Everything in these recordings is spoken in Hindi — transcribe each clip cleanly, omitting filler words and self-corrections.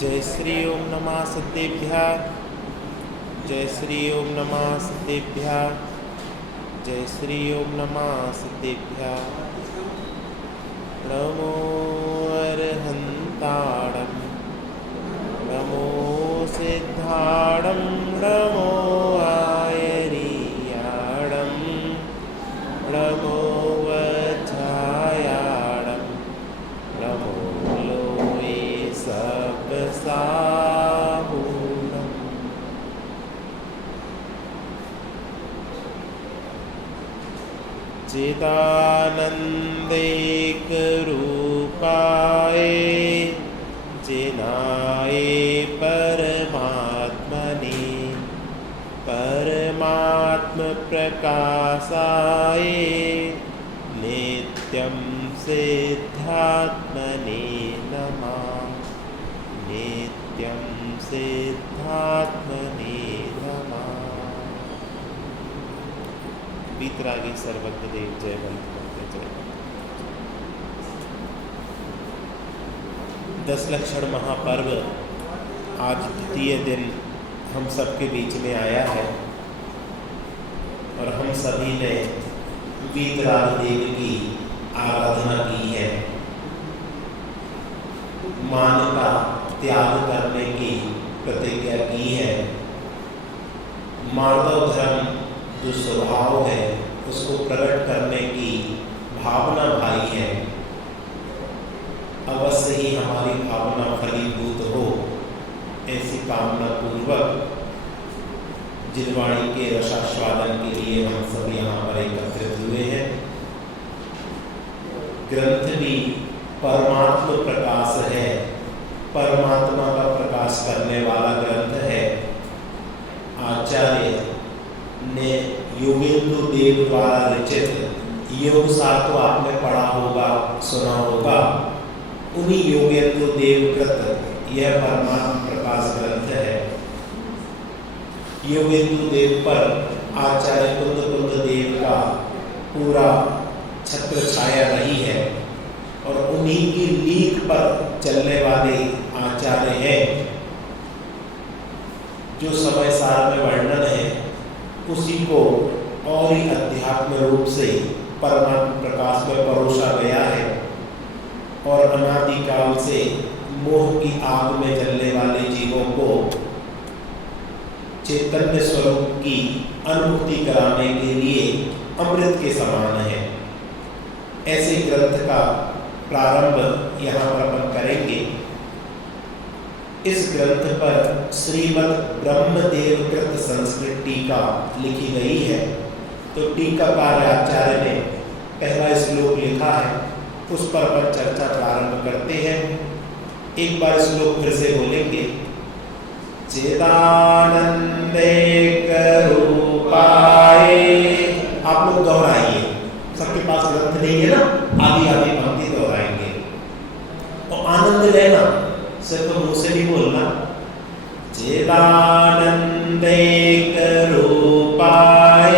जय श्री ओम नमः सत्येभ्यः। जय श्री ओम नमः सत्येभ्यः। जय श्री ओम नमः सत्येभ्यः। नमो अरहन्ताणं नमो सिद्धाणं नमो आयरीयाणं नमो वज्रायाणं नमो लोये सबसाहूणम्। चिदानन्दैकरूपाय जिनाय परमात्मने परमात्मप्रकाशाय नित्यं सिद्धात्मने नमः। नित्यं सिद्धात्मने नमः। वीतरागी सर्वज्ञ देव जय बलभद्र जय। 10 लक्षण महापर्व आज द्वितीय दिन हम सबके बीच में आया है और हम सभी ने वीतराग देव की आराधना की है। मान का त्याग करने की प्रतिज्ञा की है। मानव धर्म जो स्वभाव है उसको प्रकट करने की भावना भाई है। अवश्य ही हमारी भावना फलीभूत हो, ऐसी कामना पूर्वक जिनवाणी के रसास्वादन के लिए हम सब यहाँ पर एकत्रित हुए हैं। ग्रंथ भी परमात्म प्रकाश है, परमात्मा का प्रकाश करने वाला ग्रंथ है। आचार्य ने योगेंद्र देव द्वारा रचित योग सार तो आपने पढ़ा होगा, सुना होगा। उन्हीं योगेंद्र देव कृत यह परमात्मा प्रकाश ग्रंथ है। योगेंद्र देव पर आचार्य कुंद देव का पूरा छत्र छाया रही है और उन्हीं की लीक पर चलने वाले आचार्य हैं। जो समय सार में वर्णन है उसी को और ही अध्यात्म रूप से परमात्मा प्रकाश में परोसा गया है और अनादिकाल से मोह की आग में जलने वाले जीवों को चैतन्य स्वरूप की अनुभूति कराने के लिए अमृत के समान है। ऐसे ग्रंथ का प्रारंभ यहाँ पर अपन करेंगे। इस ग्रंथ पर श्रीमद् ब्रह्मदेव कृत संस्कृत टीका लिखी गई है। तो टीकाकार आचार्य ने पहला श्लोक लिखा है, उस पर अपन चर्चा प्रारंभ करते हैं। एक बार श्लोक फिर से बोलेंगे। चिदानन्दैकरूपाय। आप लोग दोहराइए, सबके पास ग्रंथ नहीं है ना, आधी आधी पंक्ति दोहराएंगे और आनंद लेना, सिर्फ मुंह से नहीं बोलना। चिदानन्दैकरूपाय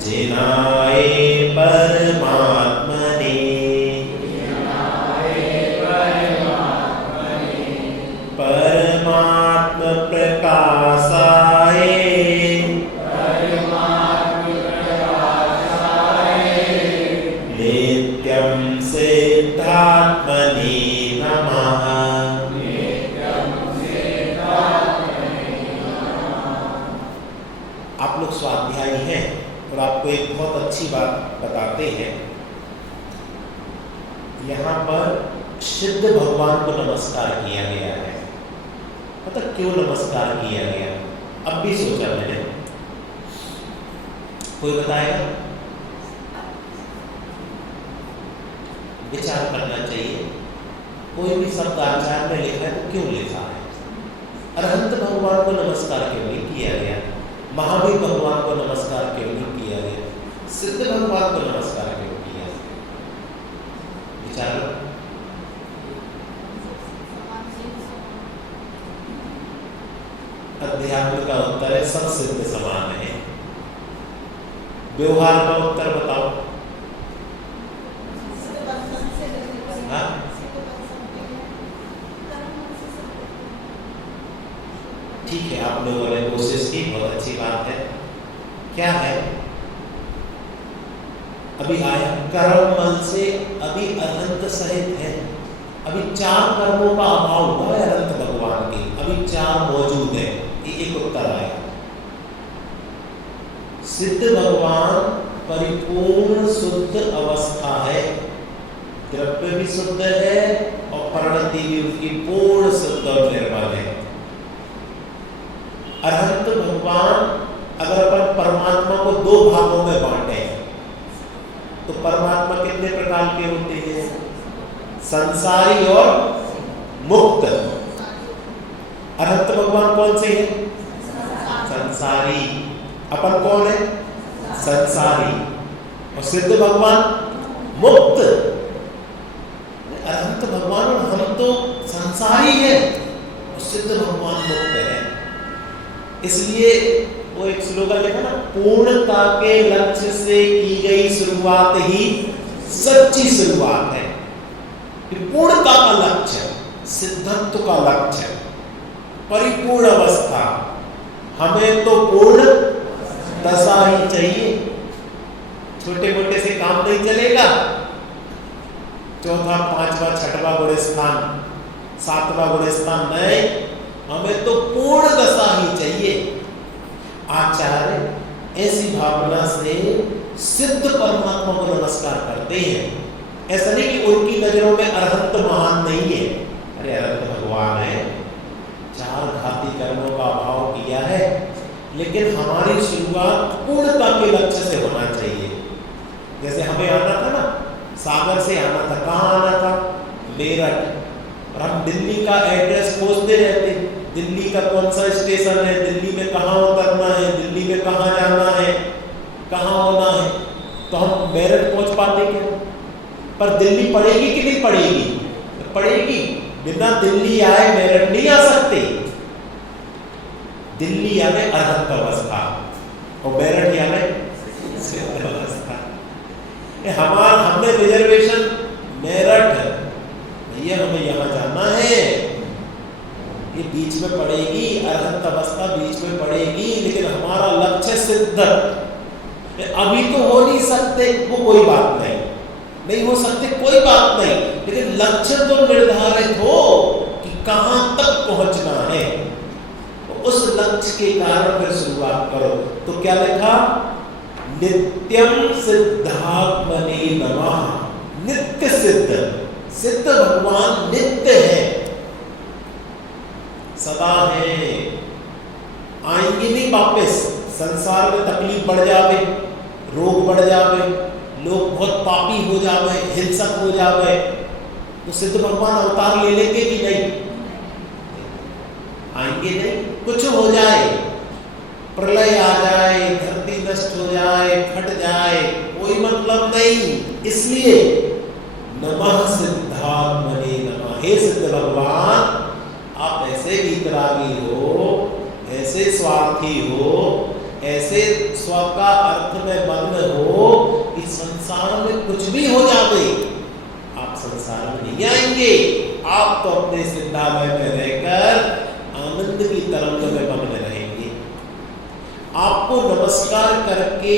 जिनाय परमात्मने परमात्म प्रकाशाय नित्यं सिद्धात्मने नमः। आप लोग स्वाध्यायी हैं और आपको एक बहुत अच्छी बात बताते हैं। यहाँ पर सिद्ध भगवान को नमस्कार किया गया है। पता क्यों नमस्कार किया गया? अब भी सोचा मैंने, कोई बताएगा? विचार करना चाहिए। कोई भी शब्द आचार्य में लिखा है तो क्यों लिखा है? अरहंत भगवान को नमस्कार क्यों नहीं किया गया? महावीर भगवान को नमस्कार क्यों नहीं किया गया? सिद्ध भगवान को नमस्कार क्यों किया? विचार। अध्यात्म का उत्तर है सब सिद्ध समान है। व्यवहार का उत्तर बताओ। अभी आया कर्म मल से, अभी अनंत सहित है, अभी 4 कर्मों का अभाव हुआ है अनंत भगवान के, अभी 4 मौजूद है। ये एक उत्तर आया। सिद्ध भगवान परिपूर्ण शुद्ध अवस्था है, द्रव्य भी शुद्ध है और परिणति भी उसकी पूर्ण शुद्ध और निर्मल है। अरहंत भगवान, अगर अपन परमात्मा को 2 भागों में बांटे तो परमात्मा कितने प्रकार के होते हैं? संसारी और मुक्त। अरहंत भगवान कौन से हैं? संसारी। अपन कौन है? संसारी। और सिद्ध भगवान मुक्त। अरहंत भगवान और हम तो संसारी है और सिद्ध भगवान मुक्त है। इसलिए वो एक स्लोगन लिखा ना, पूर्णता के लक्ष्य से की गई शुरुआत ही सच्ची शुरुआत है। पूर्णता का लक्ष्य, सिद्धत्व का लक्ष्य, परिपूर्ण अवस्था। हमें तो पूर्ण दशा ही चाहिए, छोटे मोटे से काम नहीं चलेगा। 4था, 5वां, 6वां गुण स्थान, 7वां गुण स्थान नहीं, हमें तो पूर्ण दशा ही चाहिए। आचार्य ऐसी भावना से सिद्ध परमात्मा को नमस्कार करते हैं। ऐसा नहीं कि उनकी नजरों में अरहंत महान नहीं है। अरे अरहंत भगवान है, 4 घाती कर्मों का अभाव किया है, लेकिन हमारी शुरुआत पूर्णता के लक्ष्य से होना चाहिए। जैसे हमें आना था ना, सागर से आना था। कहाँ आना था? मेरठ। और हम दिल्ली का एड्रेस खोजते रहते, दिल्ली का कौन सा स्टेशन है, दिल्ली में कहाँ उतरना है, दिल्ली में कहाँ जाना है, कहाँ होना है, तो हम मेरठ पहुंच पाते क्या? पर दिल्ली पड़ेगी कि नहीं पड़ेगी? पड़ेगी। बिना दिल्ली आए मेरठ नहीं आ सकते। दिल्ली आने अरहंत अवस्था और मेरठ आने सिद्ध अवस्था। हमने रिजर्वेशन मेरठ, भैया हमें यहाँ जाना है, ये बीच में पड़ेगी, अरहंत अवस्था बीच में पड़ेगी, लेकिन हमारा लक्ष्य सिद्ध। अभी तो हो नहीं सकते, वो कोई बात नहीं, नहीं हो सकते कोई बात नहीं, लेकिन लक्ष्य तो निर्धारित हो कि कहां तक पहुंचना है। तो उस लक्ष्य के कारण फिर शुरुआत करो। तो क्या लिखा? नित्यम सिद्धात्मने नमः। नित्य सिद्ध, सिद्ध भगवान नित्य है, सदा है, आएंगे नहीं वापस। संसार में तकलीफ बढ़ जावे, रोग बढ़ जावे, लोग बहुत पापी हो जावे, हिंसक हो जावे, तो सिद्ध भगवान अवतार ले लेंगे कि नहीं? आएंगे नहीं। कुछ हो जाए, प्रलय आ जाए, धरती नष्ट हो जाए, फट जाए, कोई मतलब नहीं। इसलिए नमः सिद्धात्मने नमः। हे सिद्ध भगवान, आप ऐसे वितरागी हो, ऐसे स्वार्थी हो, ऐसे स्व का अर्थ में मग्न हो कि संसार में कुछ भी हो जाए, आप संसार में नहीं आएंगे। आप तो अपने सिद्धालय में रहकर आनंद की तरंग में मग्न रहेंगे। आपको नमस्कार करके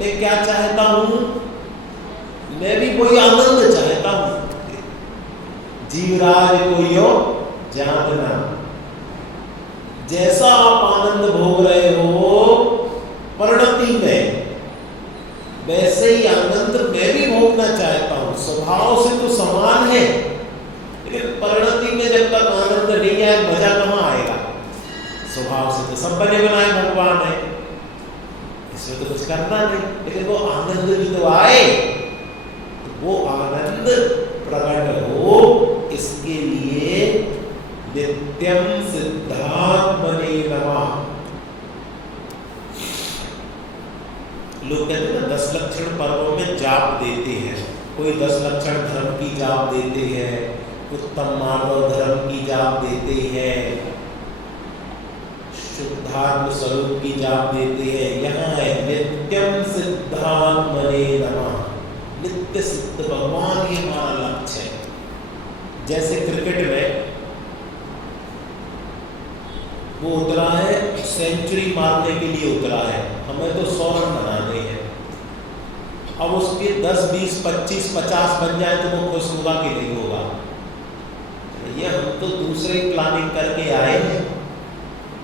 मैं क्या चाहता हूं? मैं भी कोई आनंद चाहता हूं। जीवराज को यो जानना, जैसा आप आनंद भोग रहे हो परिणति में, वैसे ही आनंद मैं भी भोगना चाहता हूं। स्वभाव से तो समान है, लेकिन परिणति में जब तक आनंद नहीं आए, मजा कहां आएगा? स्वभाव से तो सब बने बनाए भगवान है, इसमें तो कुछ करना नहीं, लेकिन वो आनंद भी तो आए, तो वो आनंद प्रकट हो, इसके लिए नित्यम सिद्धात्मने नमः। लोग कहते हैं ना 10 लक्षण पर्वों में जाप देते हैं। कोई 10 लक्षण धर्म की जाप देते हैं, उत्तम मानव धर्म की जाप देते हैं, शुद्धात्म स्वरूप की जाप देते हैं। यहाँ है नित्यम सिद्धात्मने नमः। नित्य सिद्ध भगवान ही हमारा लक्ष्य है। जैसे क्रिकेट में वो उतरा है, सेंचुरी मारने के लिए उतरा है, हमें तो 100 रन बनाने हैं। अब उसके 10, 20, 25, 50 बन जाए तो वो खुश होगा कि नहीं होगा? भैया हम तो दूसरे प्लानिंग करके आए हैं,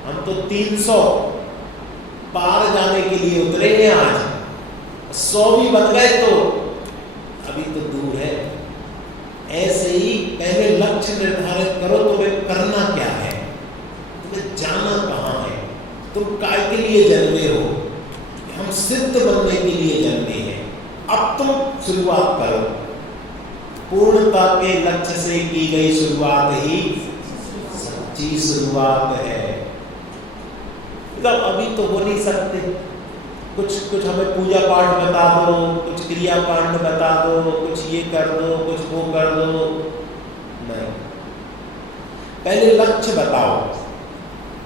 हम तो 300 पार जाने के लिए उतरे हैं, आज 100 भी बन गए तो अभी तो दूर है। ऐसे ही पहले लक्ष्य निर्धारित करो, तुम्हें करना क्या है, तुम्हें जाना कहाँ है, तुम काय के लिए जन्मे हो? हम सिद्ध बनने के लिए जन्मे हैं। अब तुम शुरुआत करो, पूर्णता के लक्ष्य से की गई शुरुआत ही सच्ची शुरुआत है। मतलब अभी तो हो नहीं सकते, कुछ हमें पूजा पाठ बता दो, कुछ क्रिया कांड बता दो, कुछ ये कर दो, कुछ वो कर दो, नहीं। पहले लक्ष्य बताओ।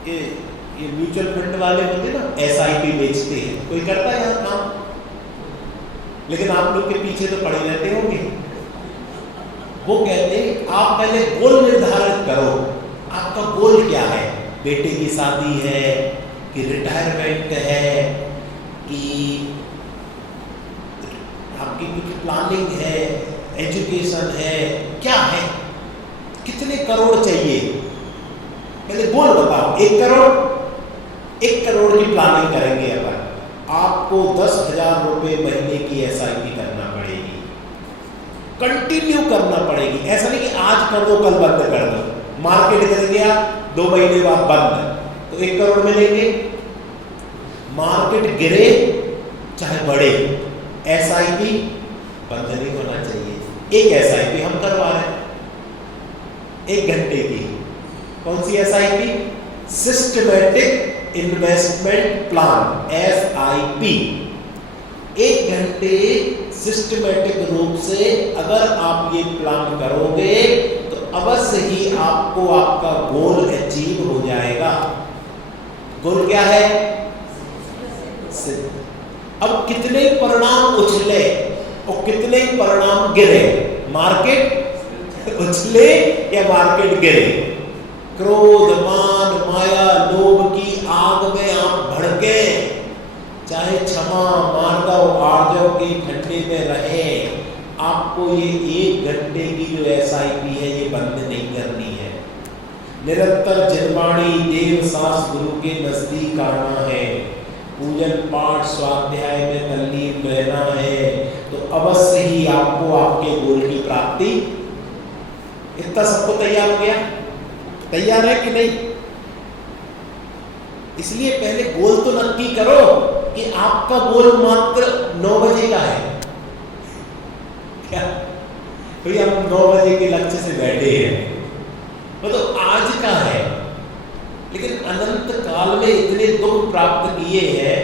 ये म्यूचुअल फंड वाले होते ना, SIP बेचते हैं, कोई करता है यहाँ काम? लेकिन आप लोग के पीछे तो पड़े रहते होंगे। वो कहते हैं आप पहले गोल निर्धारित करो, आपका गोल क्या है? बेटे की शादी है कि रिटायरमेंट है कि आपकी कुछ प्लानिंग है, एजुकेशन है, क्या है? कितने करोड़ चाहिए? पहले गोल बताओ। 1 करोड़? 1 करोड़ की प्लानिंग करेंगे अगर, आपको 10,000 रुपये महीने की SIP करना पड़ेगी, कंटिन्यू करना पड़ेगी। ऐसा नहीं कि आज कर दो कल बंद कर दो। मार्केट गिर गया 2 महीने बाद बंद, तो 1 करोड़ मिलेंगे। मार्केट गिरे चाहे बढ़े, SIP बंद नहीं होना चाहिए। एक SIP हम करवा रहे हैं 1 घंटे की। कौन सी SIP? Systematic investment plan, SIP। 1 घंटे सिस्टमैटिक रूप से अगर आप ये प्लान करोगे तो अवश्य ही आपको आपका गोल अचीव हो जाएगा। गोल क्या है? अब कितने परिणाम उछले और कितने परिणाम गिरे? मार्केट उछले या मार्केट गिरे? क्रोध, मान, माया, लोभ की आग में आप भड़के, चाहे क्षमा, मार्दव, आर्जव के खड्डे में रहे, आपको ये 1 घंटे की जो SIP है ये बंद नहीं करनी है। निरंतर जिनवाणी देव सास गुरु के नजदीक आना है, पूजन पाठ स्वाध्याय में तल्लीन रहना है, तो अवश्य ही आपको आपके गोल की प्राप्ति। इतना सबको तैयार हो गया? तैयार है कि नहीं? इसलिए पहले गोल तो नक्की करो कि आपका गोल मात्र 9 बजे का है क्या? तो हम 9 बजे के लक्ष्य से बैठे हैं, वो तो आज का है, लेकिन अनंत काल में इतने दुख प्राप्त किए हैं,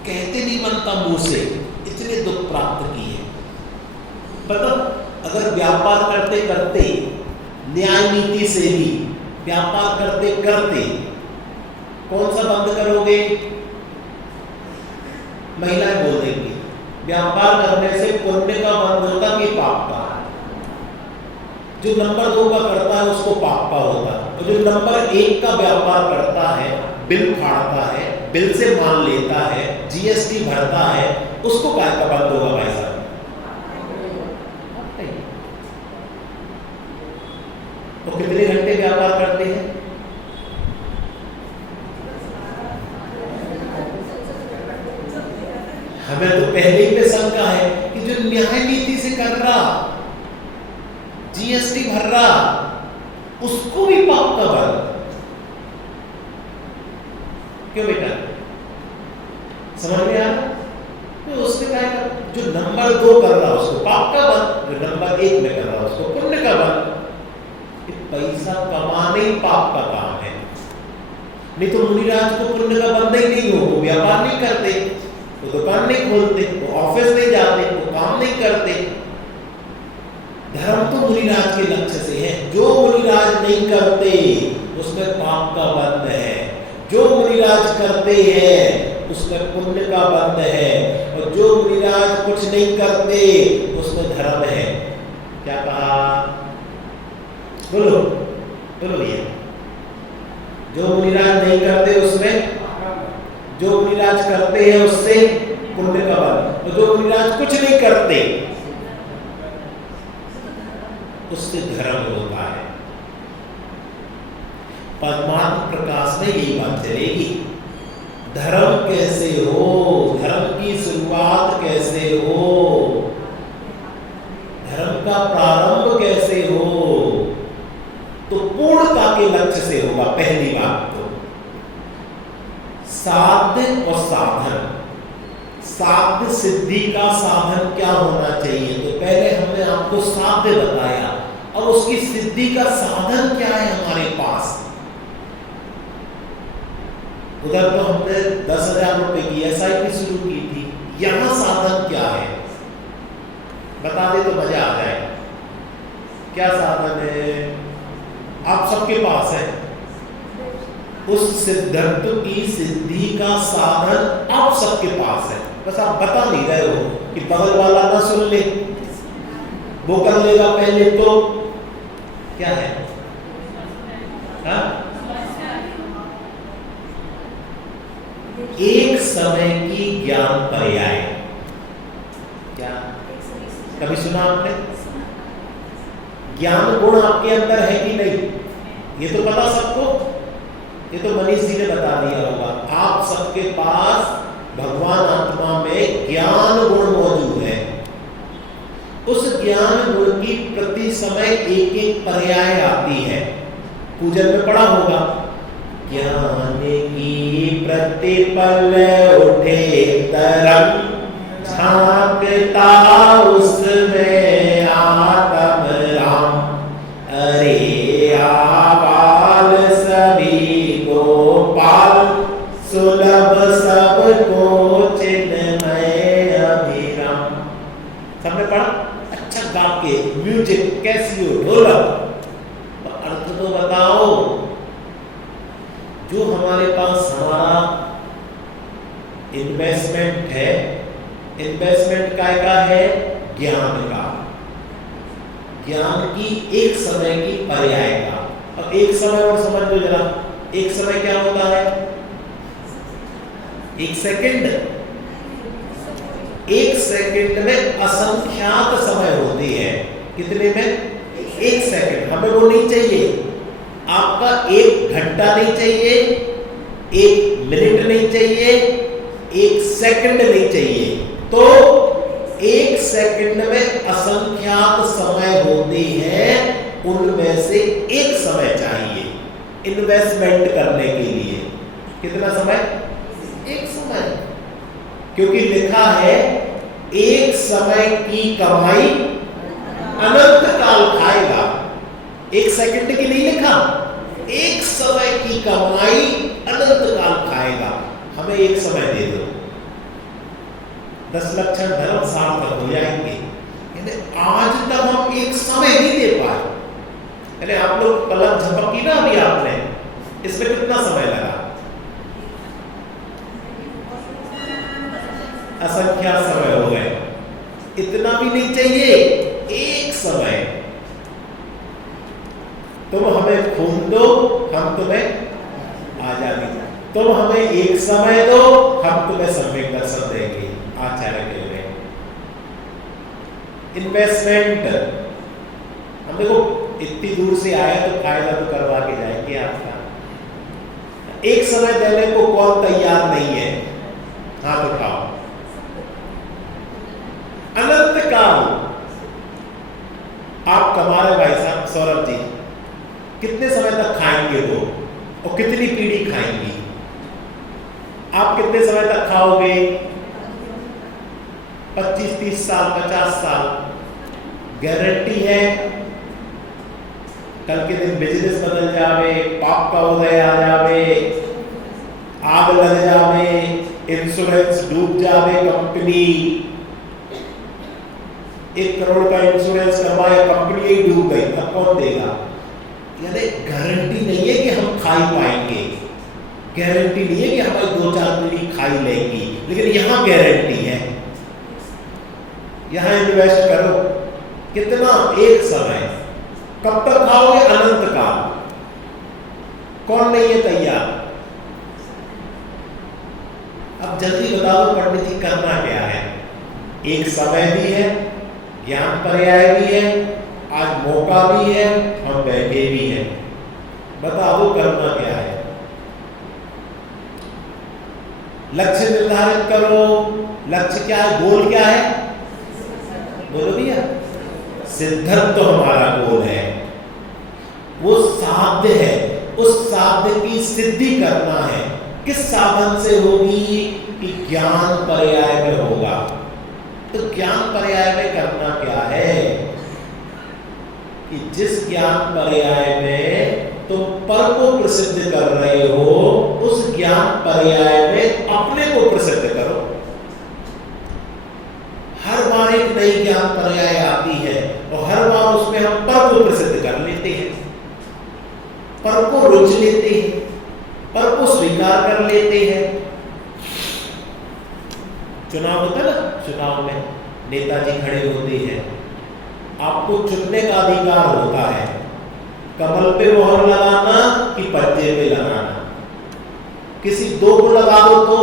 कहते नहीं बनता मुंह से, इतने दुख प्राप्त किए। पता, अगर व्यापार करते करते, न्याय नीति से भी व्यापार करते करते कौन सा बंद करोगे? महिलाएं बोल देंगी व्यापार करने से पुण्य का बंद होता कि पाप का? जो नंबर 2 का करता है उसको पाप का होता है, और जो नंबर 1 का व्यापार करता है, बिल फाड़ता है, बिल से माल लेता है, GST भरता है, उसको काय का बंद होगा भाई साहब? तो कितने घंटे व्यापार करते हैं? हमें तो पहले ही पे शंका है कि जो न्याय नीति से कर रहा, GST भर रहा, उसको भी पाप का बंद। क्यों बेटा, समझ में आ रहा? तो उसने कहा जो नंबर 2 कर रहा उसको पाप का बंद, जो नंबर 1 में कर रहा उसको पुण्य का बंद। पैसा कमाने ही पाप का काम है, नहीं तो मुनिराज को पुण्य का बंद ही नहीं हो, वो व्यापार नहीं करते, वो दुकान नहीं खोलते, वो ऑफिस नहीं जाते, वो काम नहीं करते। धर्म तो मुनिराज के लक्ष्य से है, जो मुनिराज नहीं करते उसमें पाप का बंध है, जो मुनिराज करते हैं उसमें पुण्य का बंध है, और जो मुनिराज कुछ नहीं करते उसमें धर्म है। क्या कहा? बोलो बोलो भैया। जो मुनिराज नहीं करते उसमें, जो मुनिराज करते हैं उससे पुण्य का बल। और जो मुनिराज कुछ नहीं करते उससे धर्म होता है। परमात्मा प्रकाश में यही बात चलेगी। धर्म कैसे हो, धर्म की शुरुआत कैसे हो, धर्म का प्रारंभ कैसे हो, तो पूर्णता के लक्ष्य से होगा। पहली बात तो साध्य और साधन, साध्य सिद्धि का साधन क्या होना चाहिए, तो पहले हमने आपको साध्य बताया, अब उसकी सिद्धि का साधन क्या है हमारे पास। उधर तो हमने 10,000 रुपए की SIP शुरू की थी, यहां साधन क्या है बता दे तो मजा आ जाए। क्या साधन है आप सबके पास है, उस सिद्धांत की सिद्धि का साधन आप सबके पास है, बस आप बता नहीं रहे हो कि बगल वाला ना सुन ले, वो कर लेगा पहले तो क्या है हा? एक समय की ज्ञान पर्याय। क्या कभी सुना आपने? ज्ञान गुण आपके अंदर है कि नहीं, ये तो पता सबको, ये तो मनीष जी ने बता दिया होगा। आप सबके पास भगवान आत्मा में ज्ञान गुण मौजूद है। उस ज्ञान गुण की प्रति समय एक एक पर्याय आती है। पूजन में पढ़ा होगा, ज्ञान की प्रतिपल उठे तरंग, झांकता उसमें आत्म राम, अरे आबाल सभी गोपाल, सुलभ सबको चिन्मय अभिराम। सबने पढ़ा? अच्छा गा के म्यूजिक कैसियो ढोलक, तो अर्थ तो बताओ। जो हमारे पास हमारा इन्वेस्टमेंट है, इन्वेस्टमेंट का है ज्ञान का, ज्ञान की एक समय की पर्याय का। अब एक समय और समझ लो जरा, एक समय क्या होता है? एक सेकंड, एक सेकंड में असंख्यात समय होती है। कितने में? एक सेकंड। हमें वो नहीं चाहिए, आपका एक घंटा नहीं चाहिए, एक मिनट नहीं चाहिए, एक सेकंड नहीं चाहिए, तो एक सेकंड में असंख्यात समय होते हैं, उनमें से एक समय चाहिए इन्वेस्टमेंट करने के लिए। कितना समय? एक समय, क्योंकि लिखा है एक समय की कमाई अनंत काल खाएगा। एक सेकंड की नहीं लिखा, एक समय की कमाई अनंत काल खाएगा। हमें एक समय दे दो, 10 लक्षण धर्म सार्थक हो जाएंगे। आज तक हम एक समय नहीं दे पाए। अरे आप लोग पलक झपकी ना अभी आपने, इसमें कितना समय लगा? असंख्यात समय हो गए। इतना भी नहीं चाहिए, एक समय। तुम हमें खून दो, हम तुम्हें आजादी दो। तुम हमें एक समय दो, हम तुम्हें सम्यक दर्शन देंगे। आचार्य कह रहे हैं इन्वेस्टमेंट। हम देखो इतनी दूर से आया तो फायदा तो करवा के जाएंगे आपका। एक समय देने को कौन तैयार नहीं है? हाथ उठाओ। अनंत काल आप कमा रहे भाई साहब सौरभ जी, कितने समय तक खाएंगे वो, और कितनी पीढ़ी खाएंगी? आप कितने समय तक खाओगे? 25, 30 साल, 50 साल। गारंटी है कल के दिन बिजनेस बदल जावे, पाप का उदय आ जावे, आग लग जावे, इंश्योरेंस डूब जावे, कंपनी 1 करोड़ का इंश्योरेंस करवाया, कंपनी ही डूब गई, अब कौन देगा? यानी गारंटी नहीं है कि हम खा ही पाएंगे, गारंटी नहीं है कि हमारी 2-4 पीढ़ी खाई लेगी, लेकिन यहां गारंटी है। यहां इन्वेस्ट करो। कितना? एक समय। कब तक खाओगे? अनंत काल। कौन नहीं है तैयार? अब अब जल्दी बता दो पंडित जी करना क्या है? एक समय भी है, ज्ञान पर्याय भी है, आज मौका भी है, हम बैठे भी हैं, बता दो करना क्या है? लक्ष्य निर्धारित करो। लक्ष्य क्या है? गोल क्या है? बोलो भैया। सिद्धत्व तो हमारा गोल है, वो साध्य है, उस साध्य की सिद्धि करना है। किस साधन से होगी? कि ज्ञान पर्याय में होगा। तो ज्ञान पर्याय में करना क्या है? कि जिस ज्ञान पर्याय में तुम पर को प्रसिद्ध कर रहे हो, उस ज्ञान पर्याय में अपने को प्रसिद्ध करो। हर बार एक नई ज्ञान पर्याय आती है और हर बार उसमें हम पर को प्रसिद्ध कर लेते हैं, पर को रुच लेते हैं, पर को स्वीकार कर लेते हैं। चुनाव होता है ना, चुनाव में नेताजी खड़े होते हैं, आपको चुनने का अधिकार होता है, कमल पे मोहर लगाना कि पत्ते पे लगाना। किसी दो को लगा दो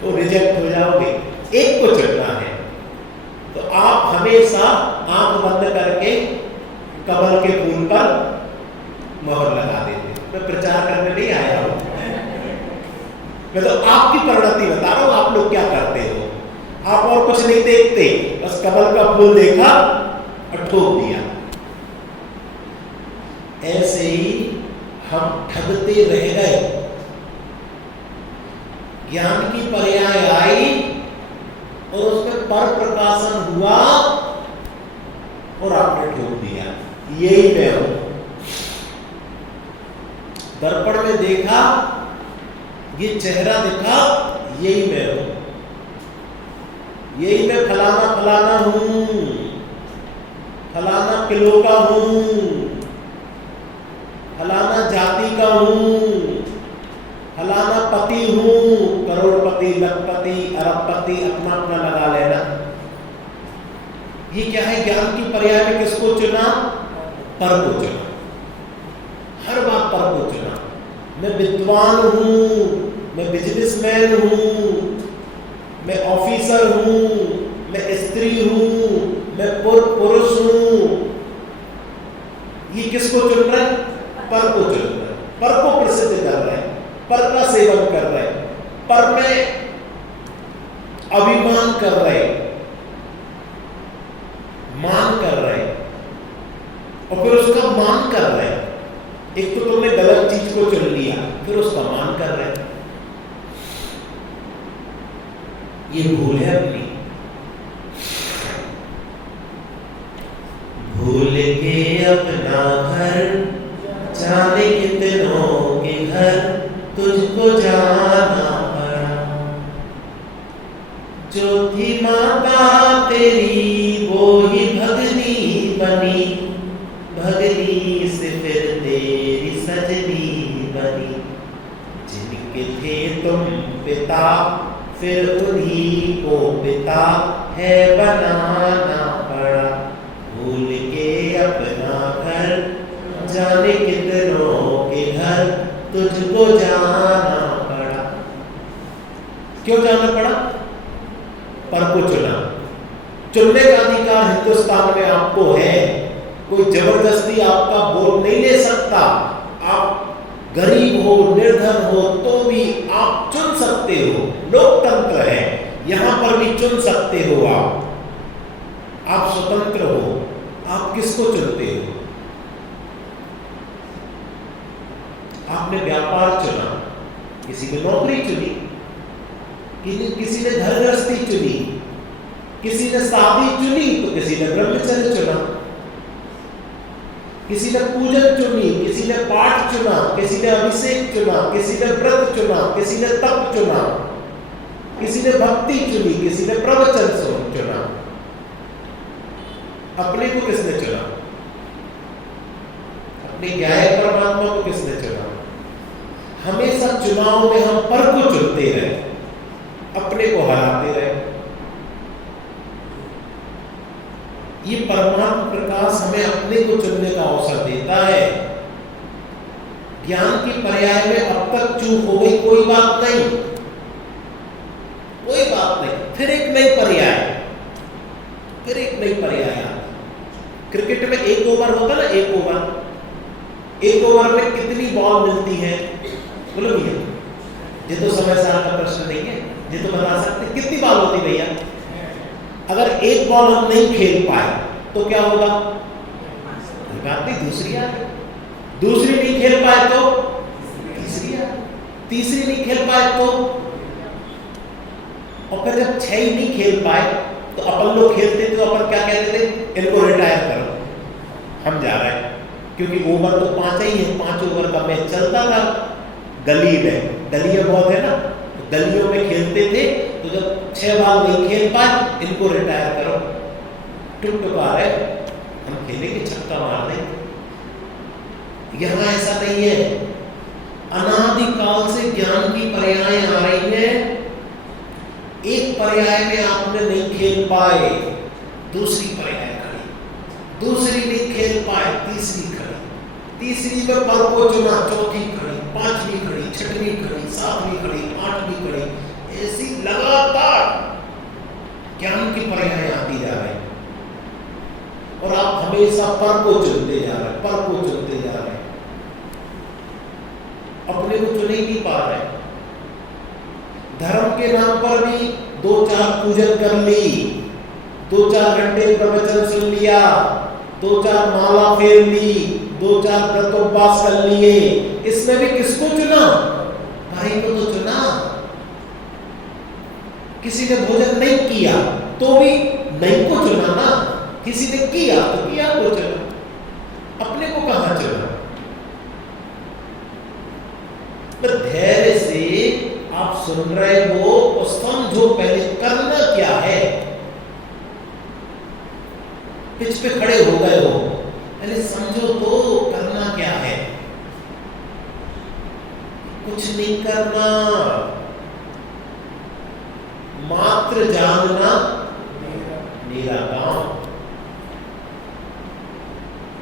तो रिजेक्ट हो जाओगे, एक को चुनना है। तो आप हमेशा आंख बंद करके कमल के फूल पर मोहर लगा देते। मैं प्रचार करने नहीं आया हूं, मैं तो आपकी परिणति बता रहा हूं, आप लोग क्या करते हो। आप और कुछ नहीं देखते, बस कमल का फूल देखा और ठोक दिया। ऐसे ही हम ठगते रह गए। ज्ञान की पर्याय आई और उसमें पर प्रकाशन हुआ और आपने ठोक दिया, यही मैं हूं। दर्पण में देखा, ये चेहरा दिखा, यही मैं हूं, यही मैं फलाना फलाना हूं, फलाना किलो का हूं, फलाना जाति का हूं, फलाना पति हूं। करोड़पति, लखपति, अरबपति अपना अपना लगा लेना। ये क्या है? ज्ञान की पर्याय में किसको चुना? पर को चुना, हर बात पर को चुना। मैं विद्वान हूं, मैं बिजनेसमैन हूं, मैं ऑफिसर हूं, मैं स्त्री हूं, मैं पुरुष हूं। ये किसको चुन रहा है? पर को चुन रहा है, पर को प्रसिद्ध कर रहा है, पर का सेवन कर रहा है, पर में अभिमान कर रहे, मान कर रहे और फिर उसका मान कर रहे। एक तो तुमने गलत चीज को चुन लिया, फिर उसका मान कर रहे। ये भूल है अपनी। भूल के अपना घर, जाने कितनों के घर, तुझको जाना पड़ा। जो थी माता तेरी वो ही भगनी बनी, भगनी से फिर तेरी सजनी बनी। जिनके थे तुम पिता, फिर उन्हीं को पिता है बनाना पड़ा। भूल के अपना घर, जाने कितनों के घर, तुझको जाना पड़ा। क्यों जाना पड़ा? पर को चुना। चुनने का अधिकार हिंदुस्तान में आपको है, कोई जबरदस्ती आपका वोट नहीं ले सकता। आप गरीब हो, निर्धन हो, तो भी आप चुन सकते हो। लोकतंत्र है, यहां पर भी चुन सकते हो। आप स्वतंत्र हो। आप किसको चुनते हो? आपने व्यापार चुना, किसी ने नौकरी चुनी, किसी ने घर गृहस्थी चुनी, किसी ने शादी चुनी तो किसी ने ब्रह्मचर्य चुना, किसी ने पूजन चुनी, किसी ने पाठ चुना, किसी ने अभिषेक चुना, किसी ने व्रत चुना, किसी ने तप चुना, किसी ने भक्ति चुनी, किसी ने प्रवचन चुना। अपने को किसने चुना? अपने ज्ञाय परमात्मा को किसने चुना? हमेशा चुनाव में हम पर को चुनते रहे, अपने को हराते रहे। ये परमात्मा प्रकाश हमें अपने को चुनने का अवसर देता है। ज्ञान की पर्याय में अब तक चूक हो गई, कोई बात नहीं, कोई बात नहीं, फिर एक नई पर्याय, फिर एक नई पर्याय। क्रिकेट में एक ओवर होता ना, एक ओवर में कितनी बॉल मिलती है? बोलो भैया, ये तो समय साल का प्रश्न नहीं है, ये तो बता सकते कितनी बॉल होती भैया? अगर एक बॉल हम नहीं खेल पाए तो क्या होगा? कोई बात नहीं, दूसरी आ गई, दूसरी नहीं खेल पाए तो तीसरी आ गई, तीसरी नहीं खेल पाए तो, और फिर जब 6 ही नहीं खेल पाए तो अपन लोग खेलते तो अपन क्या कहते थे? इनको रिटायर करो, हम जा रहे हैं, क्योंकि ओवर तो 5 ही है, 5 ओवर का मैच चलता था। गली में, गलियां बहुत है ना, गलियों में खेलते थे, तो जब 6 बॉल नहीं खेल पाए इनको रिटायर करो, टुक आ रहे हम खेलेंगे, छक्का मार देंगे। यहां ऐसा नहीं है, अनादिकाल से ज्ञान की पर्याय आ रही है। एक पर्याय में आपने नहीं खेल पाए, दूसरी पर्याय खड़ी, दूसरी नहीं खेल पाए, तीसरी खड़ी, तीसरी में पर को चुना, चौथी खड़ी, 5वीं खड़ी, 6वीं खड़ी, 7वीं खड़ी, 8वीं खड़ी, ऐसी लगातार ज्ञान की पर्याय आती जा रही, और आप हमेशा पर को चुनते जा रहे, पर को चुनते जा रहे, अपने को चुन ही नहीं पा रहे। धर्म के नाम पर भी 2-4 पूजन कर ली, 2-4 घंटे प्रवचन सुन लिया, 2-4 माला फेर ली, 2-4 व्रत उपवास कर लिए, इसमें भी किसको चुना? भाई को तो चुना। किसी ने भोजन नहीं किया तो भी नहीं को चुना ना, किसी ने किया तो किया को चुना, अपने को कहां चुना? तो धैर्य से आप सुन रहे हो और समझो पहले करना क्या है। पिच पे खड़े हो गए हो, पहले समझो तो करना क्या है। कुछ नहीं करना, मात्र जानना मेरा काम।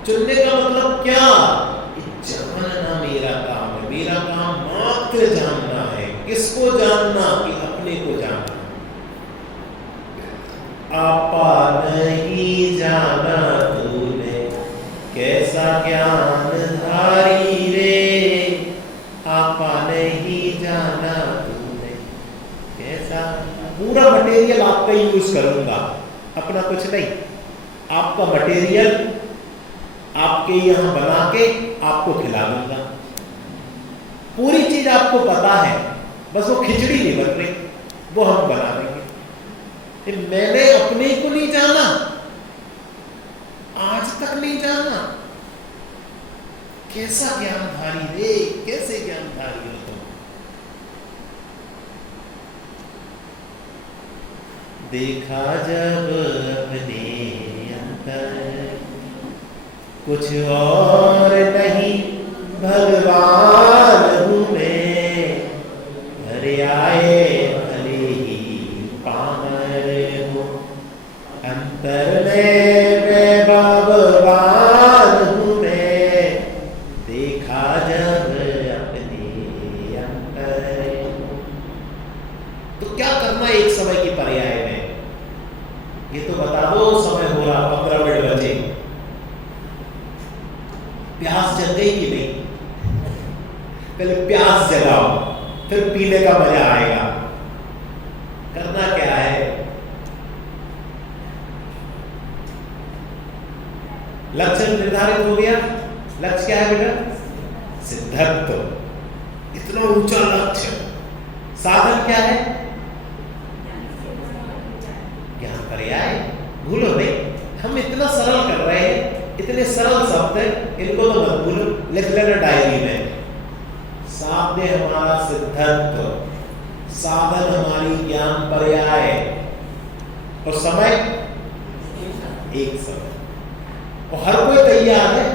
चुनने का मतलब क्या? जानना मेरा काम है, मेरा काम मात्र जानना है। किसको जानना? कि अपने को जानना। आपा नहीं जाना तूने कैसा ज्ञान धारी रे, आपा नहीं जाना तूने कैसा। पूरा मटेरियल आपका यूज करूंगा, अपना कुछ नहीं। आपका मटेरियल आपके यहाँ बना के आपको खिला दूंगा। पूरी चीज आपको पता है, बस वो खिचड़ी नहीं बन रही, वो हम बना देंगे। मैंने अपने को नहीं जाना, आज तक नहीं जाना। कैसा ज्ञानधारी रे, कैसे ज्ञानधारी हो तुम। देखा जब अपने अंतर कुछ और नहीं भगवान हूँ मैं, घर आए भले ही पामर हूँ, अंतर में मैं भगवान हूँ मैं, देखा जब अपने अंतर हूँ। तो क्या करना एक समय की पर्याय में, ये तो बता दो। समय हो रहा, 15 मिनट बचे। प्यास जग गई कि नहीं? पहले प्यास जगाओ, फिर पीने का मजा आएगा। करना क्या है? लक्ष्य निर्धारित हो गया। लक्ष्य क्या है बेटा? सिद्धत्व। इतना ऊंचा लक्ष्य। साधन क्या है? ज्ञान पर्याय। भूलो नहीं, हम इतना सरल कर रहे हैं, इतने सरल शब्द हैं, इनको तो मत भूलो, लिख लेना डायरी में। साध्य हमारा सिद्धत्व, साधन हमारी ज्ञान पर्याय, और समय एक समय। और हर कोई तैयार है,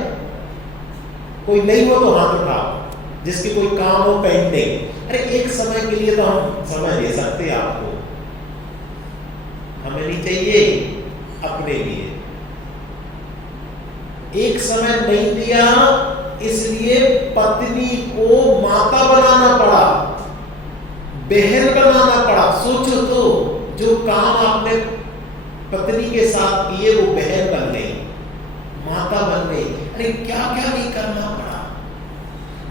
कोई नहीं हो तो हाथ उठाओ, जिसके कोई काम हो पेंडिंग। अरे एक समय के लिए तो हम समय दे सकते हैं आपको, हमें नहीं चाहिए अपने लिए। एक समय नहीं दिया, इसलिए पत्नी को माता बनाना पड़ा, बहन बनाना पड़ा। सोचो तो, जो काम आपने पत्नी के साथ किए वो बहन बन गई, माता बन गई। अरे क्या क्या नहीं करना पड़ा।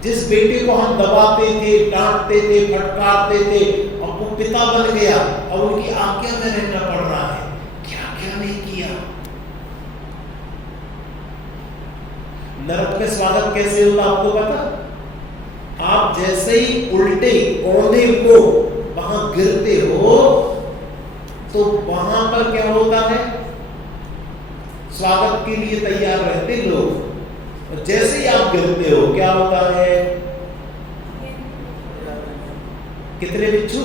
जिस बेटे को हम दबाते थे, डांटते थे, फटकारते थे, अब वो पिता बन गया, अब उनकी आज्ञा में रहना पड़ रहा है। क्या क्या नहीं किया। नरक में स्वागत कैसे होता आपको पता? आप जैसे ही उल्टे औंधे को वहां गिरते हो तो वहां पर क्या होता है? स्वागत के लिए तैयार रहते लोग। और जैसे ही आप गिरते हो क्या होता है? कितने बिच्छू?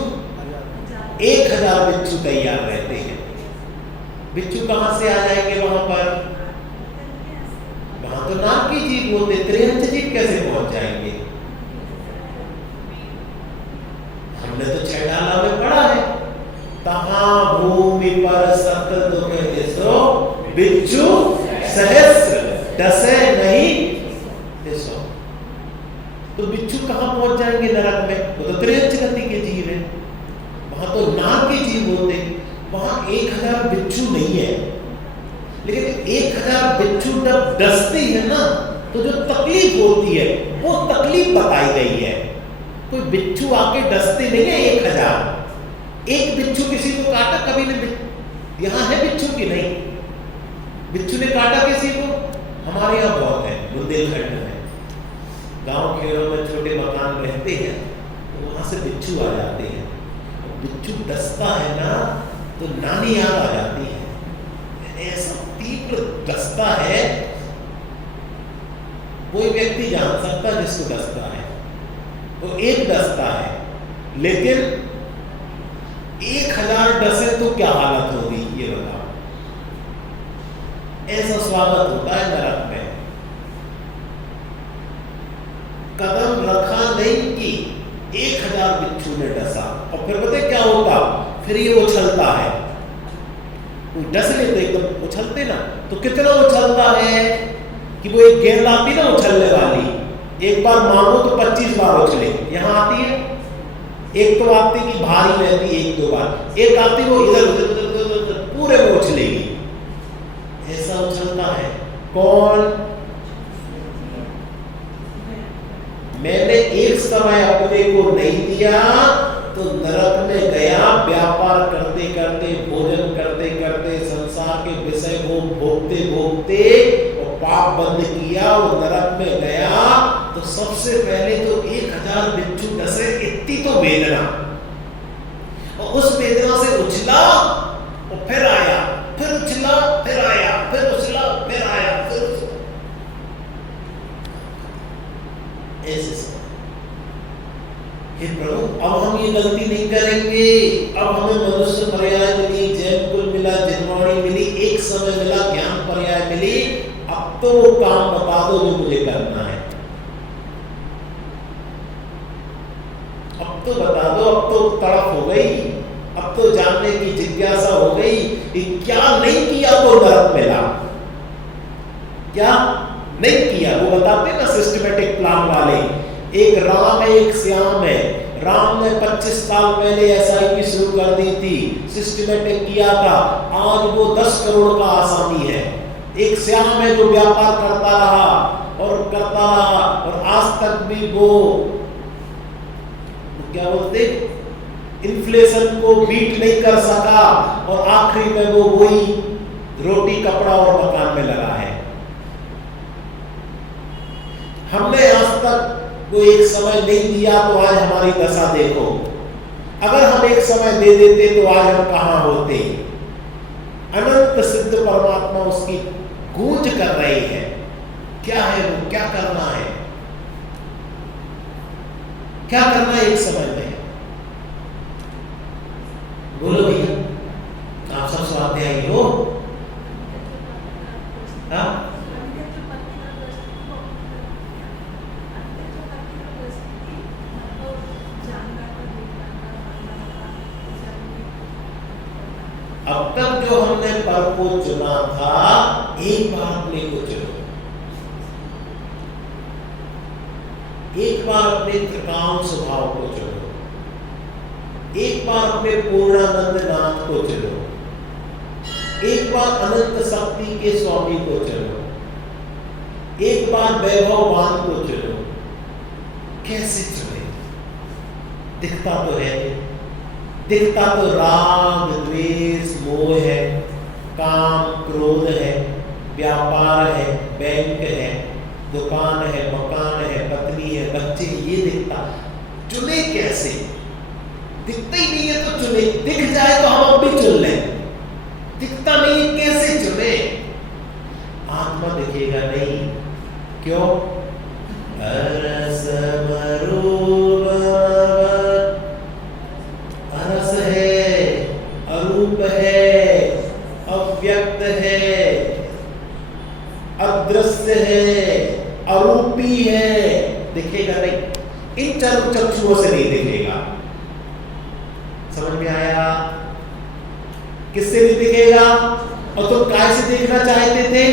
1000 बिच्छू तैयार रहते हैं। बिच्छू कहां से आ जाएंगे वहां पर? वहां तो नाग की जीव होते, त्रिहंच जीव कैसे पहुंच जाएंगे? हमने तो छैडाला में पढ़ा है, तहां भूमि पर सकल दुख दिसो, बिच्छू सहस्र डसे नहीं दिसो। तो बिच्छू कहां पहुंच जाएंगे नरक में? वो तो त्रिहंच गति के जीव है, वहां तो नाग के जीव होते। वहां 1000 बिच्छू नहीं है, लेकिन 1000 बिच्छू जब डसते हैं ना तो जो तकलीफ होती है वो तकलीफ बताई गई है। कोई बिच्छू आके डसते नहीं है 1000। एक बिच्छू किसी को काटा कभी नहीं? यहाँ है बिच्छू की नहीं? बिच्छू ने काटा किसी को? हमारे यहाँ बहुत है, बुंदेलखंड में गांव खेड़ों में छोटे मकान रहते हैं तो वहां से बिच्छू आ जाते हैं। बिच्छू डसता है ना तो नानी याद आ जाती है। ऐसा तीव्र डसता है, कोई व्यक्ति जान सकता है जिसको डसता है। वो एक डसता है, लेकिन 1000 डसे तो क्या हालत होगी ये बताओ। ऐसा स्वागत होता है नरक में। कदम रखा नहीं कि 1000 बिच्छू ने डसा, और फिर पता क्या होता? फिर ये उछलता है। कोई डस ले तो एकदम उछलते ना, तो कितना उछलता है कि वो एक गेंद आती ना उछलने वाली, एक बार मांगो तो 25 बार उछले। यहाँ आती है, एक तो आती कि भारी रहती है 1-2 बार, एक आती वो इधर उधर पूरे में उछलेगी। ऐसा उछलता है कौन? मैंने एक समय अपने को नहीं दिया तो नरक में गया, व्यापार करते करते, भोजन करते करते, संसार के विषय को भोगते भोगते और पाप बंद किया और नरक में गया। तो सबसे पहले तो 1000 बिच्छू डसे, इतनी तो वेदना, और उस वेदना से उछला और फिर आया, फिर उछला, फिर आया, फिर उछला, फिर आया, फिर उछला। ऐसे हे प्रभु, अब हम ये गलती नहीं करेंगे। अब हमें मनुष्य पर्याय मिली, जैन कुल मिला, जिनवाणी मिली, एक समय मिला, ज्ञान पर्याय मिली। अब तो वो काम बता दो जो मुझे करना है। अब तो बता दो, अब तो तड़प हो गई, अब तो जानने की जिज्ञासा हो गई कि क्या नहीं किया तो नरक मिला, क्या नहीं किया। वो बताते ना सिस्टमेटिक प्लान वाले, एक राम है एक श्याम है। राम ने 25 साल पहले SIP शुरू कर दी थी, सिस्टमेटिक किया था, आज वो 10 करोड़ का आसामी है। एक श्याम है जो व्यापार करता रहा और करता रहा, और आज तक भी वो क्या बोलते, इन्फ्लेशन को बीट नहीं कर सका, और आखिरी में वो वही रोटी कपड़ा और मकान में लगा है। हमने आज तक वो एक समय नहीं दिया तो आज हमारी दशा देखो। अगर हम एक समय दे देते तो आज हम कहां होते। अनंत सिद्ध परमात्मा उसकी गूंज कर रही है। क्या है वो, क्या करना है, क्या करना है एक समय में? बोलो भैया, आप सब स्वाध्यायी हो? हाँ, अब तक जो हमने पर को चुना था, एक बार अपने को चुनो। एक बार अपने त्रिकाल स्वभाव को चुनो, एक बार अपने पूर्णानंद नाथ को चुनो, एक बार अनंत शक्ति के स्वामी को चुनो, एक बार वैभववान को चुनो। कैसे चुने? दिखता तो है, दिखता तो राग द्वेष मोह है, काम क्रोध है, व्यापार है, बैंक है, दुकान है, मकान है, पत्नी है, बच्चे, ये दिखता। चुने कैसे? दिखता ही नहीं है तो चुने। दिख जाए तो हम अब भी चुन लें, दिखता नहीं है, कैसे चुने? आत्मा दिखेगा नहीं, क्यों? अरस मरूप अरस है, अरूप है, अव्यक्त है, अदृश्य है, अरूपी है, दिखेगा नहीं। इन चारों चक्षुओं से नहीं दिखेगा। समझ में आया? किससे नहीं दिखेगा? और तो काय से देखना चाहते थे?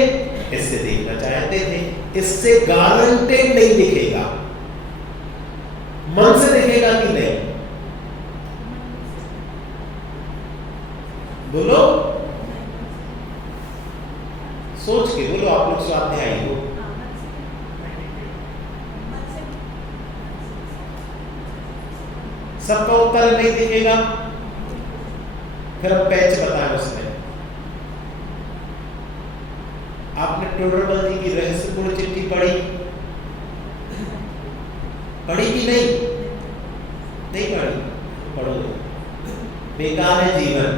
इससे देखना चाहते थे। इससे गारंटेड नहीं दिखेगा। मन से दिखेगा कि नहीं? बोलो, सोच के बोलो। आप लोग स्वाध्यायी हो। सबका उत्तर नहीं दिखेगा। फिर अब पैच बताया उसने। आपने टोडरमल जी की रहस्यपूर्ण चिट्ठी पढ़ी? पढ़ी कि नहीं? नहीं पढ़ी? पढ़ो। बेकार है जीवन।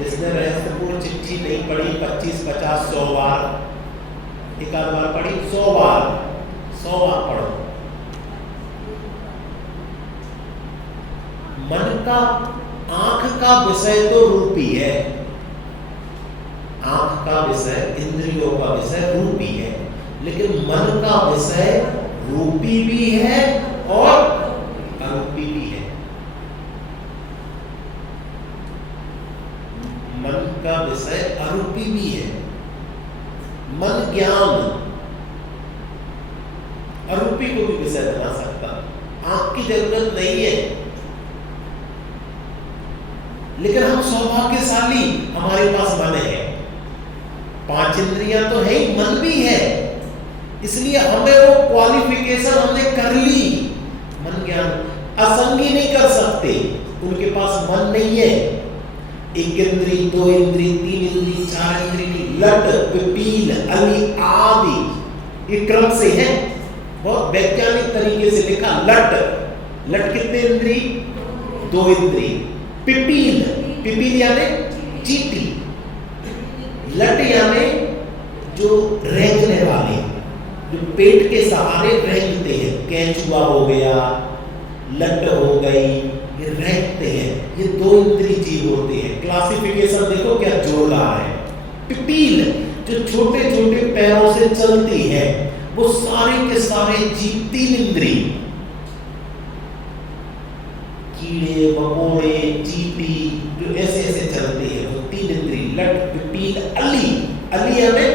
इसने रहस्यपूर्ण चिट्ठी नहीं पढ़ी 25, 50, 100 बार, एक आध बार पढ़ी, 100 बार पढ़ो। मन का, आंख का विषय तो रूपी है, आंख का विषय, इंद्रियों का विषय रूपी है, लेकिन मन का विषय रूपी भी है और अरूपी भी है। मन का विषय अरूपी भी है। मन ज्ञान अरूपी को भी विषय बना सकता। आंख की जरूरत नहीं है, लेकिन हम सौभाग्यशाली, हमारे पास मन है। 5 इंद्रियां तो है ही, मन भी है, इसलिए हमें वो क्वालिफिकेशन हमने कर ली। मन ज्ञान असंगी नहीं कर सकते, उनके पास मन नहीं है। 1 इंद्री, 2 इंद्री, 3 इंद्री, 4 इंद्री, लट, पिपील, अली आदि, ये क्रम से है। बहुत वैज्ञानिक तरीके से लिखा। लट कितने इंद्री? 2 इंद्री। पिपील, पिपील यानी चींटी, लट यानी जो रेंगने वाले, जो पेट के सहारे रेंगते हैं, केंचुआ हो गया, लट हो गई, ये रेंगते हैं। ये 2 इंद्री जीव होते हैं। क्लासिफिकेशन देखो क्या जोड़ रहा है। पिपील जो छोटे छोटे पैरों से चलती है, वो सारे के सारे जीव 3 इंद्री, कीड़े मकोड़े चींटी जो ऐसे ऐसे चलते हैं, वो 3 इंद्री। लट, पिपील, अली यानी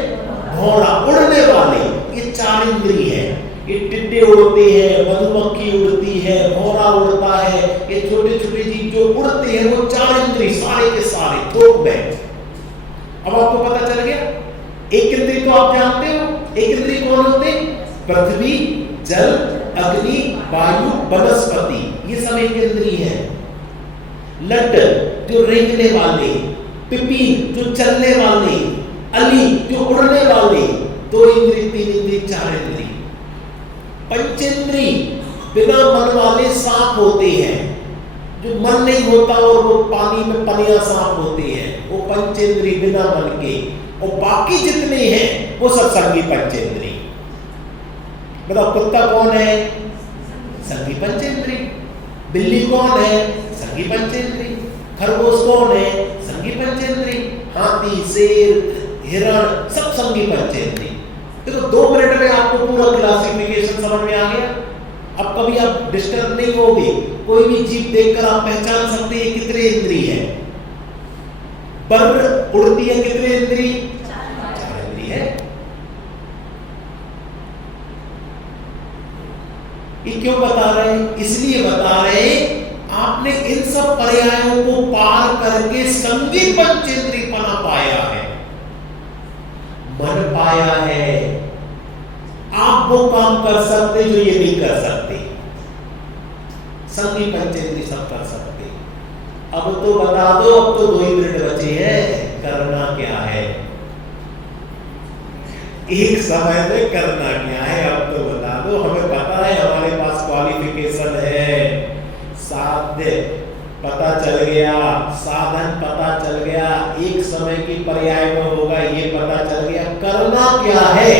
घोड़ा, उड़ने वाले, ये 4 इंद्री है। ये टिड्डे उड़ते हैं, मधुमक्खी उड़ती है, घोड़ा उड़ता है, ये छोटे छोटे जीव जो उड़ते हैं, वो 4 इंद्री सारे के सारे थोक में। अब आपको पता चल गया। 1 इंद्री तो आप जानते हो। 1 इंद्री कौन होते? पृथ्वी, जल, अग्नि, वायु, वनस्पति, ये सब 1 इंद्री है। लट जो रेंगने वाले, पिपील जो चलने वाले, अली जो उड़ने वाले, 2 इंद्री, 3 इंद्री, 4 इंद्री। पंचेंद्री बिना मन वाले सांप होते हैं, जो मन नहीं होता और वो पानी में पनिया सांप होते हैं, वो पंचेंद्री बिना मन के। और बाकी जितने हैं वो सब संगी पंचेंद्री। बताओ कुत्ता कौन है? संगी पंचेंद्री। बिल्ली कौन है? संगी पंचेंद्री। खरगोश कौन है? संगी पंचेंद्री। हाथी, शेर, हिरण सब संगी पंचेंद्री। देखो 2 मिनट में आपको पूरा क्लासिफिकेशन समझ में आ गया। अब कभी आप डिस्टर्ब नहीं होगे। कोई भी जीव देखकर आप पहचान सकते हैं कितने इंद्री है। पर उड़ती है कितने इंद्री? 4 इंद्री है। ये क्यों बता रहे हैं? इसलिए बता रहे हैं आपने इन सब पर्यायों को पार करके संगी पंचेंद्रियपना पाया है, मन पाया है। आप वो काम कर सकते जो ये नहीं कर सकते, संगी पंचेंद्रिय सब कर सकते। अब तो बता दो, अब तो 2 ही मिनट बचे हैं, करना क्या है? एक समय में करना क्या है अब तो बता दो। हमें पता है, हमारे पास क्वालिफिकेशन है, साध्य पता चल गया, साधन पता चल गया, एक समय की पर्याय में होगा ये पता चल गया। करना क्या है?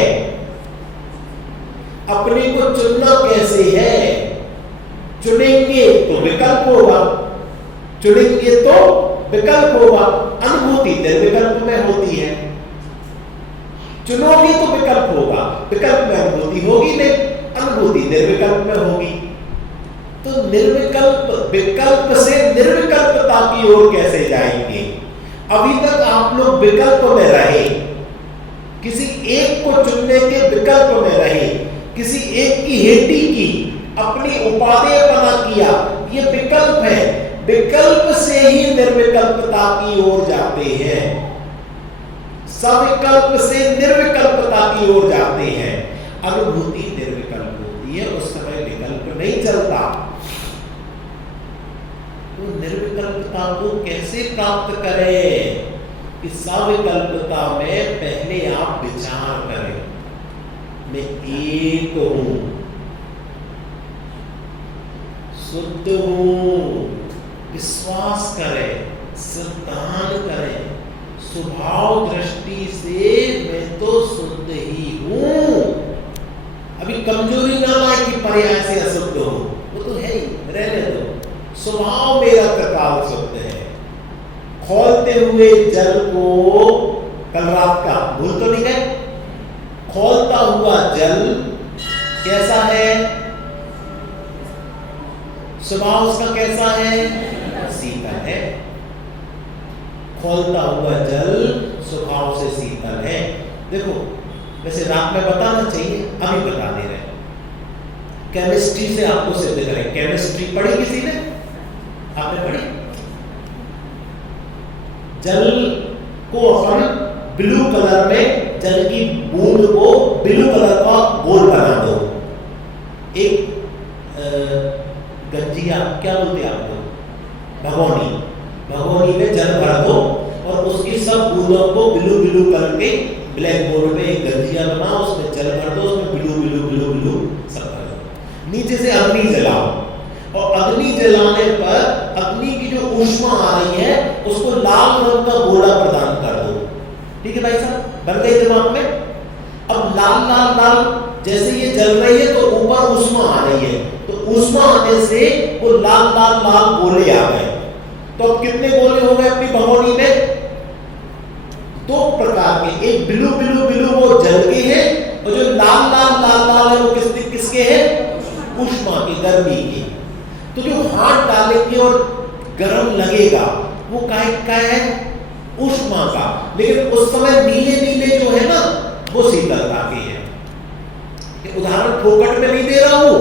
अपने को चुनना कैसे है? चुनेंगे तो विकल्प होगा, चुनेंगे तो विकल्प होगा। अनुभूति निर्विकल्प में होती है, चुनोगे तो विकल्प होगा, विकल्प में अनुभूति होगी नहीं, अनुभूति निर्विकल्प में होगी। तो निर्विकल्प विकल्प से निर्विकल्पता की ओर कैसे जाएंगे? अभी तक आप लोग विकल्प में रहे, किसी एक को चुनने के विकल्प में रहे, किसी एक की हेटी की, अपनी उपादेयपना किया, ये विकल्प है। विकल्प से ही निर्विकल्पता की ओर जाते हैं, सविकल्प से निर्विकल्पता की ओर जाते हैं। अनुभूति निर्विकल्प होती है, उस समय विकल्प नहीं चलता। तो निर्विकल्पता को कैसे प्राप्त करें? कि सविकल्पता में पहले आप विचार करें, मैं एक हूं, शुद्ध हूं, विश्वास करें, सिद्धांत करें, स्वभाव दृष्टि से मैं तो शुद्ध ही हूं। अभी कमजोरी ना आए कि पर्याय से अशुद्ध हो, वो तो है ही, रहने दो। स्वभाव मेरा प्रकार शुद्ध है। खौलते हुए जल को, कल रात का भूल तो नहीं गए? खौलता हुआ जल कैसा है? स्वभाव उसका कैसा है? शीतल है। खौलता हुआ जल स्वभाव से शीतल है। देखो, वैसे रात में बताना चाहिए, अभी बता दे रहे हैं। केमिस्ट्री से आपको सिद्ध करें। केमिस्ट्री पढ़ी किसी ने? आपने पढ़ी? जल को अपन ब्लू कलर में, जल की बूंद को ब्लू कलर का गोल बना दो। एक गंजिया, क्या बोलते हैं आपको? भगोनी। भगोनी में जल भर दो और उसकी सब बूंदों को ब्लू ब्लू करके ब्लैक बोर्ड में एक गंजिया बनाओ, उसमें जल भर दो, उसमें ब्लू ब्लू ब्लू ब्लू सब भर दो। नीचे से अग्नि जलाओ और अग्नि जलाने पर अग्नि की जो ऊष्मा आ रही है उसको लाल रंग का गोला प्रदान कर दो। ठीक है भाई साहब, बन गई दिमाग में? अब लाल लाल लाल जैसे ये जल रही है तो ऊपर ऊष्मा आ रही है, तो ऊष्मा आने से वो लाल लाल लाल गोले आ गए। तो अब कितने गोले हो गए अपनी भगोनी में? 2 प्रकार के, एक ब्लू ब्लू ब्लू वो जल के हैं और जो लाल लाल लाल लाल है वो किसके हैं? ऊष्मा के, गर्मी के। तो जो हाथ डालेंगे और गर्म लगेगा वो का है? ऊष्मा का। लेकिन उस समय नीले नीले जो है ना वो शीतलता के हैं। उदाहरण फोकट में नहीं दे रहा हूं,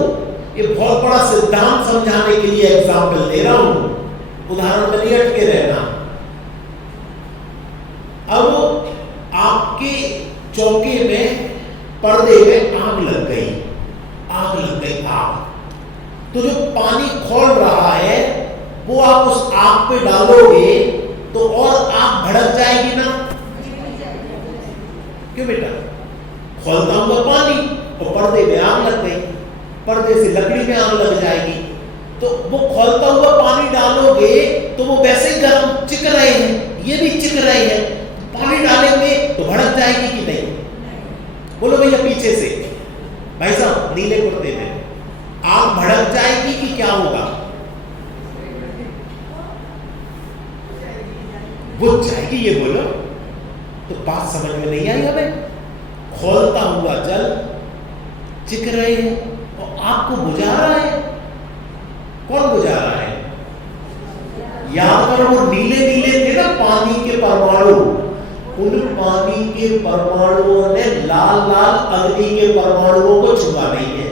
ये बहुत बड़ा सिद्धांत समझाने के लिए एग्जाम्पल दे रहा हूं, उदाहरण में नहीं अटके रहना। अब आपके चौके में, पर्दे में आग लग गई, आग लग गई, आग। तो जो पानी खौल रहा है वो आप उस आग पे डालोगे तो और आग भड़क जाएगी ना? क्यों बेटा? खौलता हुआ पानी और पर्दे में आग लग गई, पर्दे से लकड़ी में आग लग जाएगी। तो वो खौलता हुआ पानी डालोगे तो वो वैसे ही गर्म चिक रहे हैं, ये भी चिक रहे हैं, पानी डालेंगे तो भड़क जाएगी कि नहीं? बोलो भैया पीछे से, भाई साहब नीले कुर्ते में, आग भड़क जाएगी कि क्या होगा? बुझ जाएगी, ये बोलो। तो बात समझ में नहीं आई हमें? खौलता हुआ जल चिक रहे हैं और आग को बुझा रहा है। कौन बुझा रहा है? याद करो, वो नीले नीले थे ना पानी के परमाणु, उन पानी के परमाणुओं ने लाल लाल अग्नि के परमाणुओं को छुआ नहीं है।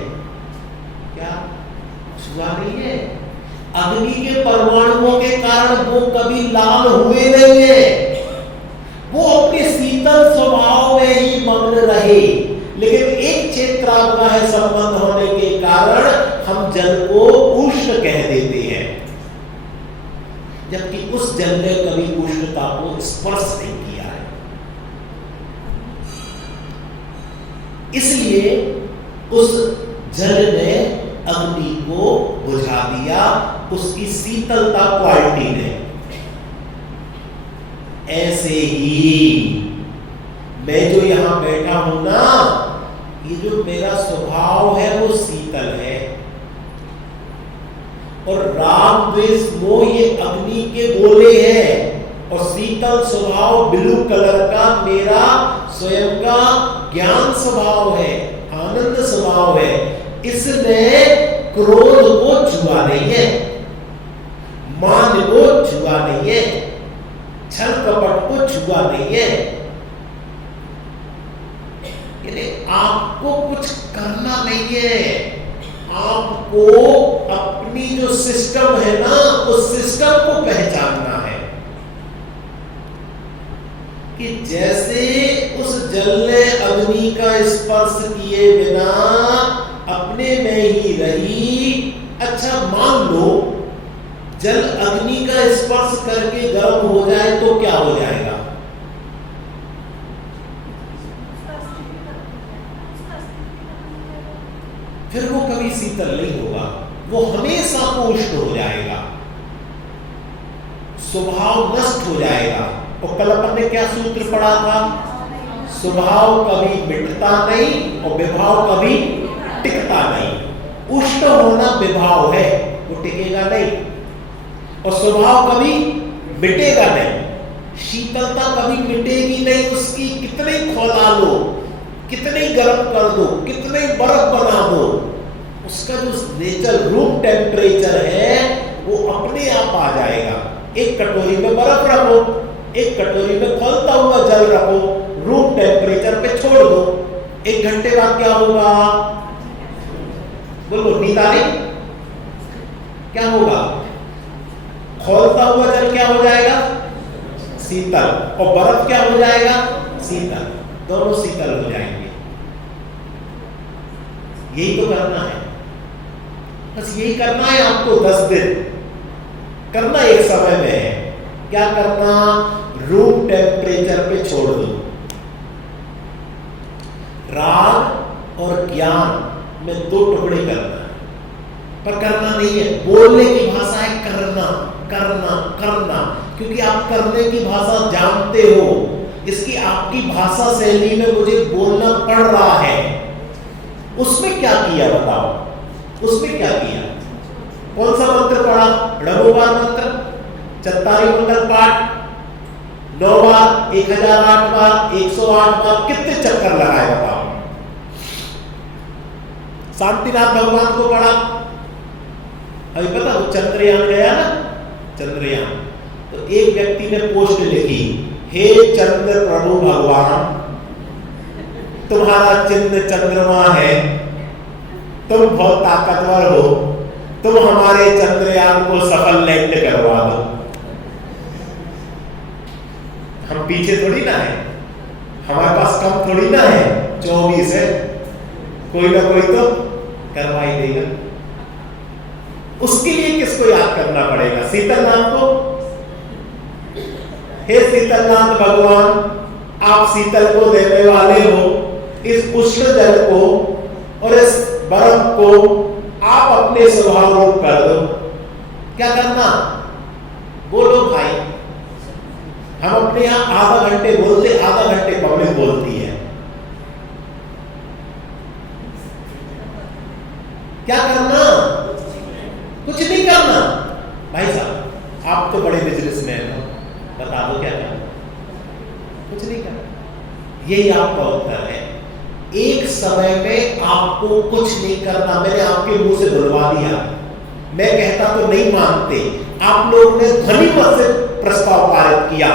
क्या छुआ नहीं है। अग्नि के परमाणुओं के कारण वो कभी लाल हुए नहीं है, वो अपने शीतल स्वभाव में ही मग्न रहे। लेकिन एक क्षेत्राग्रह संबंध होने के कारण हम जल को उष्ण कह देते हैं, जबकि उस जल ने कभी उष्णता को स्पर्श नहीं किया है। इसलिए उस जल ने अग्नि को बुझा दिया, उसकी शीतलता क्वालिटी ने। ऐसे ही मैं जो यहां बैठा हूं ना, ये जो मेरा स्वभाव है वो शीतल है, और राग द्वेष मोह ये अग्नि के गोले हैं, और शीतल स्वभाव ब्लू कलर का मेरा स्वयं का ज्ञान स्वभाव है, आनंद स्वभाव है। इसने क्रोध को छुआ नहीं है, मान को छुआ नहीं है, छल कपट को छुआ नहीं है। यानी आपको कुछ करना नहीं है, आपको अपनी जो सिस्टम है ना, उस सिस्टम को पहचानना है कि जैसे उस जल ने अग्नि का स्पर्श किए बिना अपने में ही रही। अच्छा मान लो जल अग्नि का स्पर्श करके गर्म हो जाए तो क्या हो जाएगा? फिर वो कभी शीतल नहीं होगा, वो हमेशा को उष्ण हो जाएगा, स्वभाव नष्ट हो जाएगा। और कल अपन ने क्या सूत्र पढ़ा था? स्वभाव कभी मिटता नहीं और विभाव कभी टिकता नहीं। उष्ण होना विभाव है, वो टिकेगा नहीं, और स्वभाव कभी मिटेगा नहीं। शीतलता कभी मिटेगी नहीं, उसकी कितने खौला लो, कितने गर्म कर दो, कितने बर्फ बना दो, उसका जो नेचर रूम टेम्परेचर है वो अपने आप आ जाएगा। एक कटोरी में बर्फ रखो, एक कटोरी में खौलता हुआ जल रखो, रूम टेम्परेचर पे छोड़ दो, 1 घंटे बाद क्या होगा? बोलो नीताली, क्या होगा? खौलता हुआ जल क्या हो जाएगा? शीतल, और बर्फ क्या हो जाएगा? शीतल, दोनों शीतल हो जाएंगे। यही तो करना है, बस यही करना है आपको। 10 दिन करना एक समय में है। क्या करना? रूम टेम्परेचर पे छोड़ दो। राग और ज्ञान में 2 टुकड़े करना है, पर करना नहीं है। बोलने की भाषा है करना, करना, करना, क्योंकि आप करने की भाषा जानते हो। इसकी आपकी भाषा शैली में मुझे बोलना पड़ रहा है। उसमें क्या किया बताओ? उसमें क्या किया? कौन सा मंत्र पढ़ा? णवोबार मंत्र, चत्तारी मंगल पाठ, 9 बार, 1008 बार, 108 बार, कितने चक्कर लगाए बताओ? शांतिनाथ भगवान को पढ़ा, अभी पता वो चंद्रयान गया ना, चंद्रयान, तो एक व्यक्ति ने पोस्ट लिखी, हे चंद्र प्रभु भगवान, तुम्हारा चिन्ह चंद्रमा है, तुम बहुत ताकतवर हो, तुम हमारे चंद्रयान को सफल लैंड करवा दो। हम पीछे थोड़ी ना है, हमारे पास कम थोड़ी ना है, 24 है, कोई ना कोई तो करवा ही देगा। उसके लिए किसको याद करना पड़ेगा? शीतलनाथ को। हे शीतलनाथ भगवान, आप शीतल को देने वाले हो, इस उष्ण जल को और इस बर्फ को आप अपने स्वभाव रूप कर दो। क्या करना? बोलो भाई। हम अपने यहां आधा घंटे बोलते, आधा घंटे पब्लिक बोलती है। क्या करना? कुछ नहीं करना। भाई साहब आप तो बड़े बिजनेसमैन हो, बता दो क्या करना? कुछ नहीं करना। यही आपका उत्तर है। एक समय में आपको कुछ नहीं करना। मैंने आपके मुंह से बुलवा दिया, मैं कहता तो नहीं मानते। आप लोगों ने ध्वनि मत से प्रस्ताव पारित किया